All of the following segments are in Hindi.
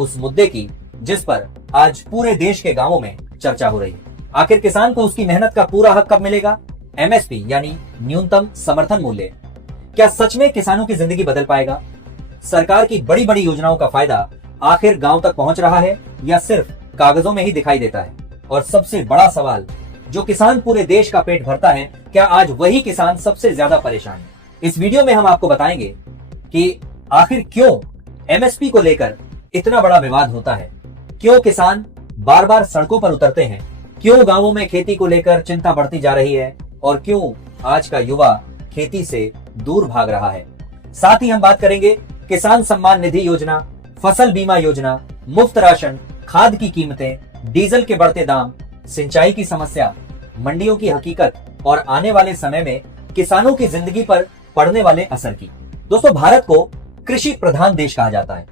उस मुद्दे की जिस पर आज पूरे देश के गांवों में चर्चा हो रही है। आखिर किसान को उसकी मेहनत का पूरा हक कब मिलेगा? एमएसपी यानी न्यूनतम समर्थन मूल्य क्या सच में किसानों की जिंदगी बदल पाएगा? सरकार की बड़ी बड़ी योजनाओं का फायदा आखिर गांव तक पहुंच रहा है या सिर्फ कागजों में ही दिखाई देता है? और सबसे बड़ा सवाल, जो किसान पूरे देश का पेट भरता है, क्या आज वही किसान सबसे ज्यादा परेशान है? इस वीडियो में हम आपको बताएंगे कि आखिर क्यों एमएसपी को लेकर इतना बड़ा विवाद होता है, क्यों किसान बार बार सड़कों पर उतरते हैं, क्यों गांवों में खेती को लेकर चिंता बढ़ती जा रही है और क्यों आज का युवा खेती से दूर भाग रहा है। साथ ही हम बात करेंगे किसान सम्मान निधि योजना, फसल बीमा योजना, मुफ्त राशन, खाद की कीमतें, डीजल के बढ़ते दाम, सिंचाई की समस्या, मंडियों की हकीकत और आने वाले समय में किसानों की जिंदगी पर पड़ने वाले असर की। दोस्तों, भारत को कृषि प्रधान देश कहा जाता है।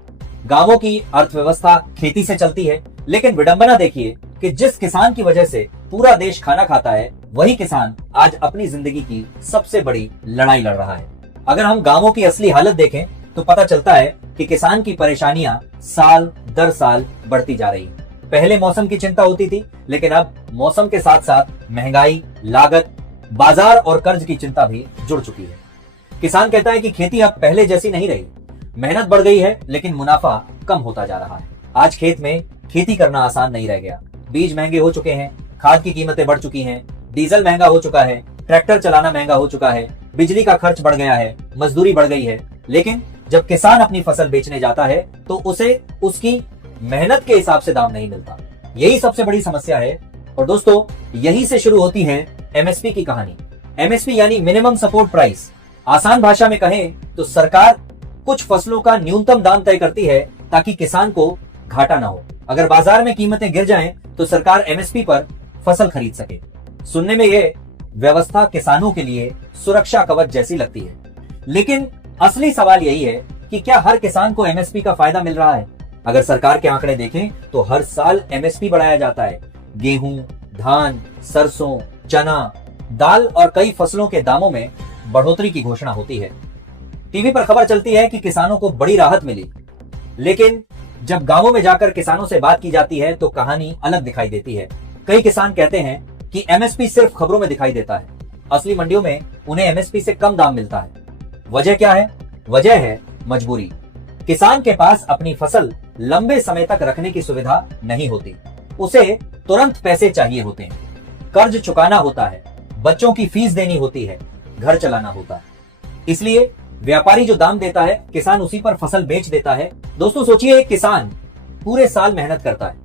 गांवों की अर्थव्यवस्था खेती से चलती है, लेकिन विडंबना देखिए कि जिस किसान की वजह से पूरा देश खाना खाता है, वही किसान आज अपनी जिंदगी की सबसे बड़ी लड़ाई लड़ रहा है। अगर हम गांवों की असली हालत देखें तो पता चलता है कि किसान की परेशानियां साल दर साल बढ़ती जा रही है। पहले मौसम की चिंता होती थी, लेकिन अब मौसम के साथ साथ महंगाई, लागत, बाजार और कर्ज की चिंता भी जुड़ चुकी है। किसान कहता है कि खेती अब पहले जैसी नहीं रही, मेहनत बढ़ गई है लेकिन मुनाफा कम होता जा रहा है। आज खेत में खेती करना आसान नहीं रह गया, बीज महंगे हो चुके हैं, खाद की कीमतें बढ़ चुकी हैं, डीजल महंगा हो चुका है, ट्रैक्टर चलाना महंगा हो चुका है, बिजली का खर्च बढ़ गया है, मजदूरी बढ़ गई है। लेकिन जब किसान अपनी फसल बेचने जाता है तो उसे उसकी मेहनत के हिसाब से दाम नहीं मिलता। यही सबसे बड़ी समस्या है। और दोस्तों, यही से शुरू होती है एमएसपी की कहानी। एमएसपी यानी मिनिमम सपोर्ट प्राइस। आसान भाषा में कहें तो सरकार कुछ फसलों का न्यूनतम दाम तय करती है ताकि किसान को घाटा ना हो। अगर बाजार में कीमतें गिर जाएं तो सरकार एमएसपी पर फसल खरीद सके। सुनने में यह व्यवस्था किसानों के लिए सुरक्षा कवच जैसी लगती है, लेकिन असली सवाल यही है कि क्या हर किसान को एमएसपी का फायदा मिल रहा है? अगर सरकार के आंकड़े देखें तो हर साल एमएसपी बढ़ाया जाता है। गेहूं, धान, सरसों, चना, दाल और कई फसलों के दामों में बढ़ोतरी की घोषणा होती है। टीवी पर खबर चलती है कि किसानों को बड़ी राहत मिली, लेकिन जब गांवों में जाकर किसानों से बात की जाती है तो कहानी अलग दिखाई देती है। कई किसान कहते हैं कि एमएसपी सिर्फ खबरों में दिखाई देता है, असली मंडियों में उन्हें एमएसपी से कम दाम मिलता है। वजह क्या है? वजह है मजबूरी। किसान के पास अपनी फसल लंबे समय तक रखने की सुविधा नहीं होती, उसे तुरंत पैसे चाहिए होते हैं, कर्ज चुकाना होता है, बच्चों की फीस देनी होती है, घर चलाना होता है। इसलिए व्यापारी जो दाम देता है, किसान उसी पर फसल बेच देता है। दोस्तों सोचिए, एक किसान पूरे साल मेहनत करता है,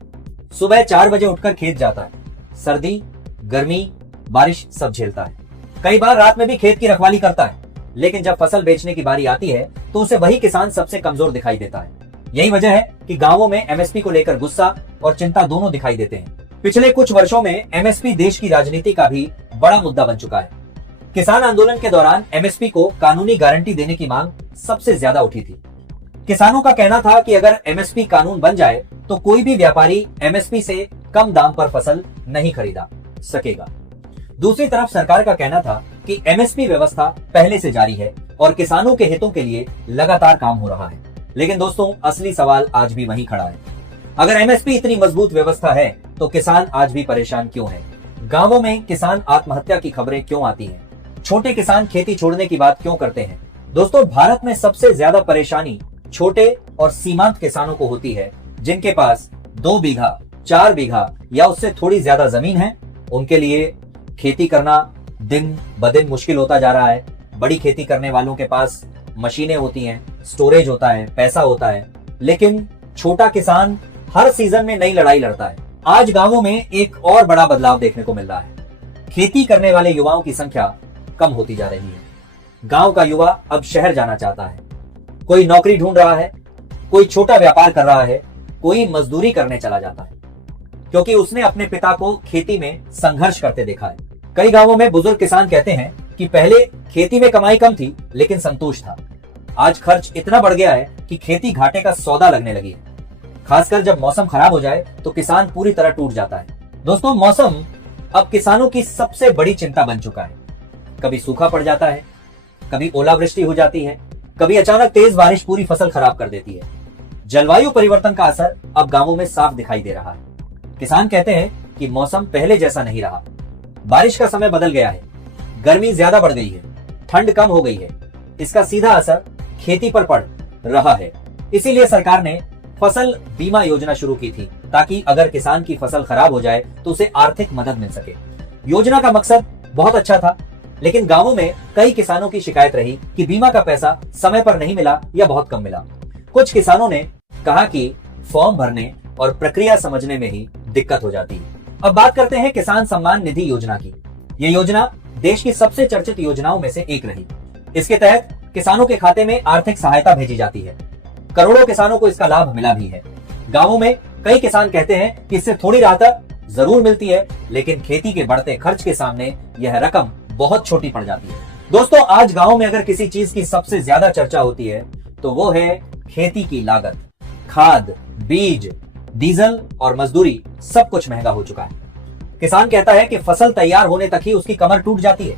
सुबह 4 बजे उठकर खेत जाता है, सर्दी, गर्मी, बारिश सब झेलता है, कई बार रात में भी खेत की रखवाली करता है, लेकिन जब फसल बेचने की बारी आती है तो उसे वही किसान सबसे कमजोर दिखाई देता है। यही वजह है कि गांवों में एमएसपी को लेकर गुस्सा और चिंता दोनों दिखाई देते हैं। पिछले कुछ वर्षों में एमएसपी देश की राजनीति का भी बड़ा मुद्दा बन चुका है। किसान आंदोलन के दौरान एमएसपी को कानूनी गारंटी देने की मांग सबसे ज्यादा उठी थी। किसानों का कहना था कि अगर एमएसपी कानून बन जाए तो कोई भी व्यापारी एमएसपी से कम दाम पर फसल नहीं खरीदा सकेगा। दूसरी तरफ सरकार का कहना था कि एमएसपी व्यवस्था पहले से जारी है और किसानों के हितों के लिए लगातार काम हो रहा है। लेकिन दोस्तों, असली सवाल आज भी वहीं खड़ा है। अगर एमएसपी इतनी मजबूत व्यवस्था है तो किसान आज भी परेशान क्यों है? गांवों में किसान आत्महत्या की खबरें क्यों आती हैं? छोटे किसान खेती छोड़ने की बात क्यों करते हैं? दोस्तों, भारत में सबसे ज्यादा परेशानी छोटे और सीमांत किसानों को होती है, जिनके पास 2 बीघा, 4 बीघा या उससे थोड़ी ज्यादा जमीन है। उनके लिए खेती करना दिन ब दिन मुश्किल होता जा रहा है। बड़ी खेती करने वालों के पास मशीनें होती हैं, स्टोरेज होता है, पैसा होता है, लेकिन छोटा किसान हर सीजन में नई लड़ाई लड़ता है। आज गांवों में एक और बड़ा बदलाव देखने को मिल रहा है। खेती करने वाले युवाओं की संख्या कम होती जा रही है। गांव का युवा अब शहर जाना चाहता है, कोई नौकरी ढूंढ रहा है, कोई छोटा व्यापार कर रहा है, कोई मजदूरी करने चला जाता है, क्योंकि उसने अपने पिता को खेती में संघर्ष करते देखा है। कई गांवों में बुजुर्ग किसान कहते हैं कि पहले खेती में कमाई कम थी लेकिन संतोष था। आज खर्च इतना बढ़ गया है कि खेती घाटे का सौदा लगने लगी है। खासकर जब मौसम खराब हो जाए तो किसान पूरी तरह टूट जाता है। दोस्तों, मौसम अब किसानों की सबसे बड़ी चिंता बन चुका है। कभी सूखा पड़ जाता है, कभी ओलावृष्टि हो जाती है, कभी अचानक तेज बारिश पूरी फसल खराब कर देती है। जलवायु परिवर्तन का असर अब गांवों में साफ दिखाई दे रहा है। किसान कहते हैं कि मौसम पहले जैसा नहीं रहा, बारिश का समय बदल गया है, गर्मी ज्यादा बढ़ गई है, ठंड कम हो गई है। इसका सीधा असर खेती पर पड़ रहा है। इसीलिए सरकार ने फसल बीमा योजना शुरू की थी, ताकि अगर किसान की फसल खराब हो जाए तो उसे आर्थिक मदद मिल सके। योजना का मकसद बहुत अच्छा था, लेकिन गांवों में कई किसानों की शिकायत रही कि बीमा का पैसा समय पर नहीं मिला या बहुत कम मिला। कुछ किसानों ने कहा कि फॉर्म भरने और प्रक्रिया समझने में ही दिक्कत हो जाती है। अब बात करते हैं किसान सम्मान निधि योजना की। ये योजना देश की सबसे चर्चित योजनाओं में से एक रही। इसके तहत किसानों के खाते में आर्थिक सहायता भेजी जाती है। करोड़ों किसानों को इसका लाभ मिला भी है। गांवों में कई किसान कहते हैं कि इससे थोड़ी राहत जरूर मिलती है, लेकिन खेती के बढ़ते खर्च के सामने यह रकम बहुत छोटी पड़ जाती है। दोस्तों, आज गांव में अगर किसी चीज की सबसे ज्यादा चर्चा होती है तो वो है खेती की लागत। खाद, बीज, डीजल और मजदूरी सब कुछ महंगा हो चुका है। किसान कहता है कि फसल तैयार होने तक ही उसकी कमर टूट जाती है।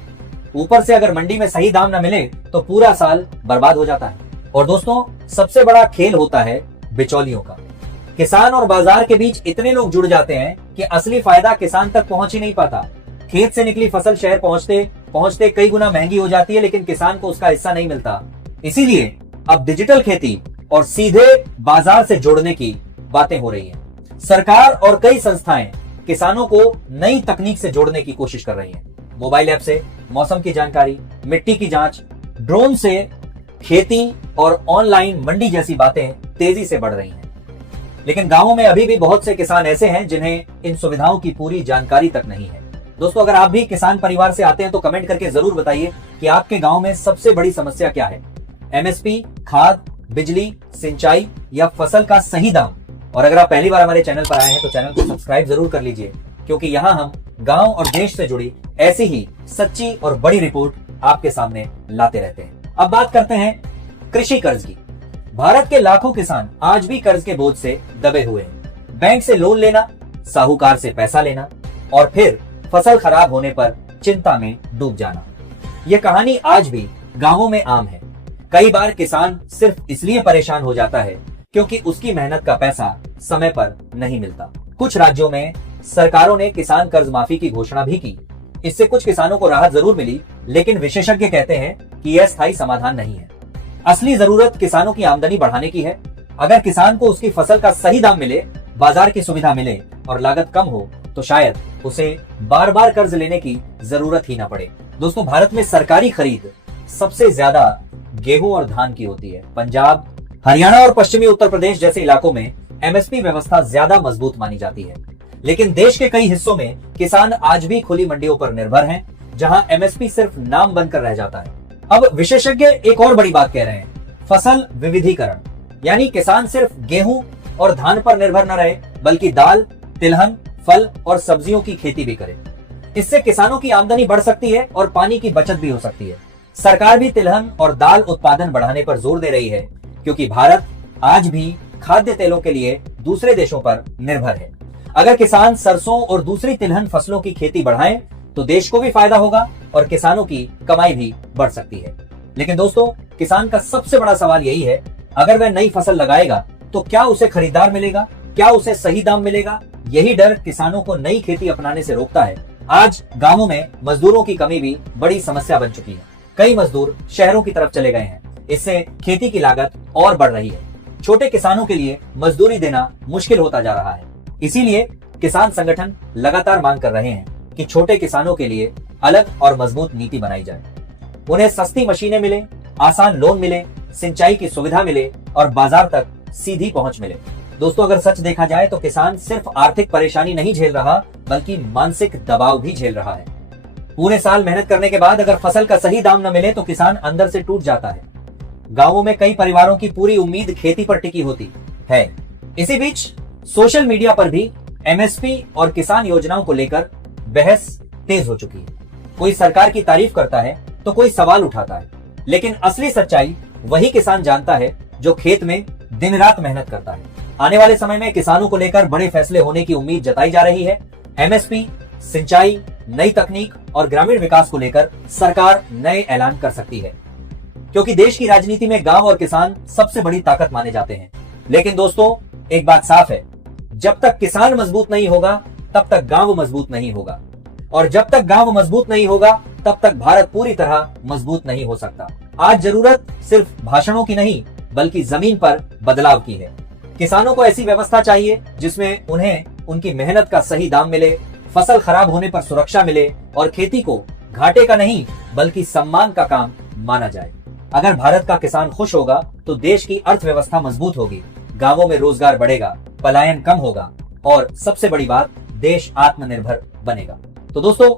ऊपर से अगर मंडी में सही दाम न मिले तो पूरा साल बर्बाद हो जाता है। और दोस्तों, सबसे बड़ा खेल होता है बिचौलियों का। किसान और बाजार के बीच इतने लोग जुड़ जाते हैं कि असली फायदा किसान तक पहुंच ही नहीं पाता। खेत से निकली फसल शहर पहुंचते पहुंचते कई गुना महंगी हो जाती है, लेकिन किसान को उसका हिस्सा नहीं मिलता। इसीलिए अब डिजिटल खेती और सीधे बाजार से जोड़ने की बातें हो रही हैं। सरकार और कई संस्थाएं किसानों को नई तकनीक से जोड़ने की कोशिश कर रही हैं। मोबाइल ऐप से मौसम की जानकारी, मिट्टी की जांच, ड्रोन से खेती और ऑनलाइन मंडी जैसी बातें तेजी से बढ़ रही हैं। लेकिन गांवों में अभी भी बहुत से किसान ऐसे हैं जिन्हें इन सुविधाओं की पूरी जानकारी तक नहीं है। दोस्तों, अगर आप भी किसान परिवार से आते हैं तो कमेंट करके जरूर बताइए कि आपके गांव में सबसे बड़ी समस्या क्या है। एमएसपी, खाद, बिजली, सिंचाई या फसल का सही दाम। और अगर आप पहली बार हमारे चैनल पर आए हैं तो चैनल को सब्सक्राइब जरूर कर लीजिए, क्योंकि यहाँ हम गांव और देश से जुड़ी ऐसी ही सच्ची और बड़ी रिपोर्ट आपके सामने लाते रहते हैं। अब बात करते हैं कृषि कर्ज की। भारत के लाखों किसान आज भी कर्ज के बोझ से दबे हुए हैं। बैंक से लोन लेना, साहूकार से पैसा लेना और फिर फसल खराब होने पर चिंता में डूब जाना। यह कहानी आज भी गांवों में आम है। कई बार किसान सिर्फ इसलिए परेशान हो जाता है क्योंकि उसकी मेहनत का पैसा समय पर नहीं मिलता। कुछ राज्यों में सरकारों ने किसान कर्ज माफी की घोषणा भी की। इससे कुछ किसानों को राहत जरूर मिली, लेकिन विशेषज्ञ कहते हैं कि यह स्थायी समाधान नहीं है। असली जरूरत किसानों की आमदनी बढ़ाने की है। अगर किसान को उसकी फसल का सही दाम मिले, बाजार की सुविधा मिले और लागत कम हो तो शायद उसे बार बार कर्ज लेने की जरूरत ही ना पड़े। दोस्तों, भारत में सरकारी खरीद सबसे ज्यादा गेहूं और धान की होती है। पंजाब, हरियाणा और पश्चिमी उत्तर प्रदेश जैसे इलाकों में एमएसपी व्यवस्था ज्यादा मजबूत मानी जाती है। लेकिन देश के कई हिस्सों में किसान आज भी खुली मंडियों पर निर्भर हैं, जहां एमएसपी सिर्फ नाम बनकर रह जाता है। अब विशेषज्ञ एक और बड़ी बात कह रहे हैं, फसल विविधीकरण। यानी किसान सिर्फ गेहूं और धान पर निर्भर न रहे, बल्कि दाल, तिलहन, फल और सब्जियों की खेती भी करे। इससे किसानों की आमदनी बढ़ सकती है और पानी की बचत भी हो सकती है। सरकार भी तिलहन और दाल उत्पादन बढ़ाने पर जोर दे रही है, क्योंकि भारत आज भी खाद्य तेलों के लिए दूसरे देशों पर निर्भर है। अगर किसान सरसों और दूसरी तिलहन फसलों की खेती बढ़ाएं तो देश को भी फायदा होगा और किसानों की कमाई भी बढ़ सकती है। लेकिन दोस्तों, किसान का सबसे बड़ा सवाल यही है, अगर वह नई फसल लगाएगा तो क्या उसे खरीदार मिलेगा, क्या उसे सही दाम मिलेगा? यही डर किसानों को नई खेती अपनाने से रोकता है। आज गांवों में मजदूरों की कमी भी बड़ी समस्या बन चुकी है। कई मजदूर शहरों की तरफ चले गए हैं। इससे खेती की लागत और बढ़ रही है। छोटे किसानों के लिए मजदूरी देना मुश्किल होता जा रहा है। इसीलिए किसान संगठन लगातार मांग कर रहे हैं कि छोटे किसानों के लिए अलग और मजबूत नीति बनाई जाए। उन्हें सस्ती मशीनें मिले, आसान लोन मिले, सिंचाई की सुविधा मिले और बाजार तक सीधी पहुंच मिले। दोस्तों, अगर सच देखा जाए तो किसान सिर्फ आर्थिक परेशानी नहीं झेल रहा, बल्कि मानसिक दबाव भी झेल रहा है। पूरे साल मेहनत करने के बाद अगर फसल का सही दाम न मिले तो किसान अंदर से टूट जाता है। गांवों में कई परिवारों की पूरी उम्मीद खेती पर टिकी होती है। इसी बीच सोशल मीडिया पर भी एमएसपी और किसान योजनाओं को लेकर बहस तेज हो चुकी है। कोई सरकार की तारीफ करता है तो कोई सवाल उठाता है, लेकिन असली सच्चाई वही किसान जानता है जो खेत में दिन रात मेहनत करता है। आने वाले समय में किसानों को लेकर बड़े फैसले होने की उम्मीद जताई जा रही है। एमएसपी, सिंचाई, नई तकनीक और ग्रामीण विकास को लेकर सरकार नए ऐलान कर सकती है, क्योंकि देश की राजनीति में गांव और किसान सबसे बड़ी ताकत माने जाते हैं। लेकिन दोस्तों एक बात साफ है, जब तक किसान मजबूत नहीं होगा तब तक गांव मजबूत नहीं होगा, और जब तक गांव मजबूत नहीं होगा तब तक भारत पूरी तरह मजबूत नहीं हो सकता। आज जरूरत सिर्फ भाषणों की नहीं बल्कि जमीन पर बदलाव की है। किसानों को ऐसी व्यवस्था चाहिए जिसमें उन्हें उनकी मेहनत का सही दाम मिले, फसल खराब होने पर सुरक्षा मिले और खेती को घाटे का नहीं बल्कि सम्मान का काम माना जाए। अगर भारत का किसान खुश होगा तो देश की अर्थव्यवस्था मजबूत होगी, गांवों में रोजगार बढ़ेगा, पलायन कम होगा और सबसे बड़ी बात, देश आत्मनिर्भर बनेगा। तो दोस्तों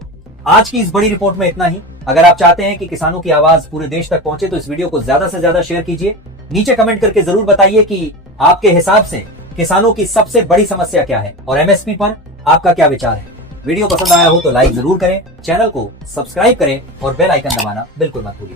आज की इस बड़ी रिपोर्ट में इतना ही। अगर आप चाहते हैं कि किसानों की आवाज पूरे देश तक पहुंचे तो इस वीडियो को ज्यादा से ज्यादा शेयर कीजिए। नीचे कमेंट करके जरूर बताइए कि आपके हिसाब से किसानों की सबसे बड़ी समस्या क्या है और एमएसपी पर आपका क्या विचार है। वीडियो पसंद आया हो तो लाइक जरूर करें, चैनल को सब्सक्राइब करें और बेल आइकन दबाना बिल्कुल मत भूलिए।